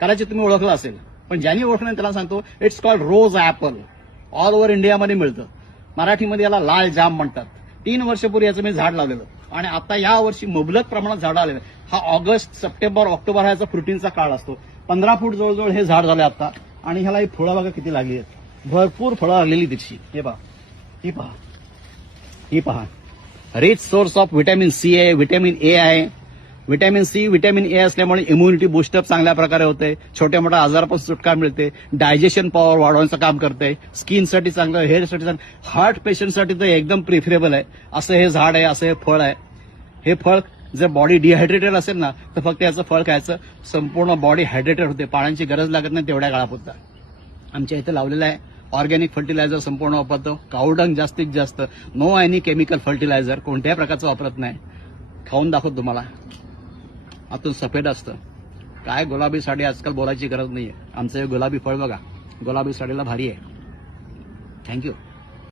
कदाचित तुम्ही ओळखलं असेल, पण ज्यांनी ओळखलं नाही त्याला सांगतो it's called rose apple. All over इंडियामध्ये मिळतं. मराठीमध्ये याला लाल जाम म्हणतात. 3 वर्षापूर्वी याचं मी झाड लावलेलं आणि आता या वर्षी मुबलक प्रमाणात झाडं आलेलं. हा ऑगस्ट, सप्टेंबर, ऑक्टोबर हा याचा फ्रुटिंगचा काळ असतो. 15 फूट जवळजवळ हे झाड झालं आता आणि ह्याला ही फळं बघा किती लागली आहेत. भरपूर फळं लागलेली त्याची. हे पहा, ही पहा, ही पहा. Rich source of vitamin C आहे, व्हिटॅमिन ए आहे. व्हिटॅमिन सी, व्हिटॅमिन ए असल्यामुळे इम्युनिटी बुस्टअप चांगल्या प्रकारे होते. छोट्या मोठ्या आजारापासून सुटका मिळते. डायजेशन पॉवर वाढवण्याचं काम करते. स्किनसाठी चांगलं, हेअरसाठी चांगलं, हार्ट पेशंटसाठी तर एकदम प्रिफरेबल आहे. असं हे झाड आहे, असं हे फळ आहे. हे फळ जर बॉडी डिहायड्रेटेड असेल ना तर फक्त याचं फळ खायचं, संपूर्ण बॉडी हायड्रेटेड होते. पाण्याची गरज लागत नाही तेवढ्या काळापुरता. आमच्या इथे लावलेलं आहे. ऑर्गॅनिक फर्टिलायझर संपूर्ण वापरतो. कावडंग जास्तीत जास्त. नो एनी केमिकल फर्टिलायझर, कोणत्याही प्रकारचं वापरत नाही. खाऊन दाखवतो तुम्हाला. आतून सफेद असतं. काय गुलाबी साडी आजकाल बोलायची गरज नाहीये. आमचं हे गुलाबी फळ बघा, गुलाबी साडीला भारी आहे. थँक्यू.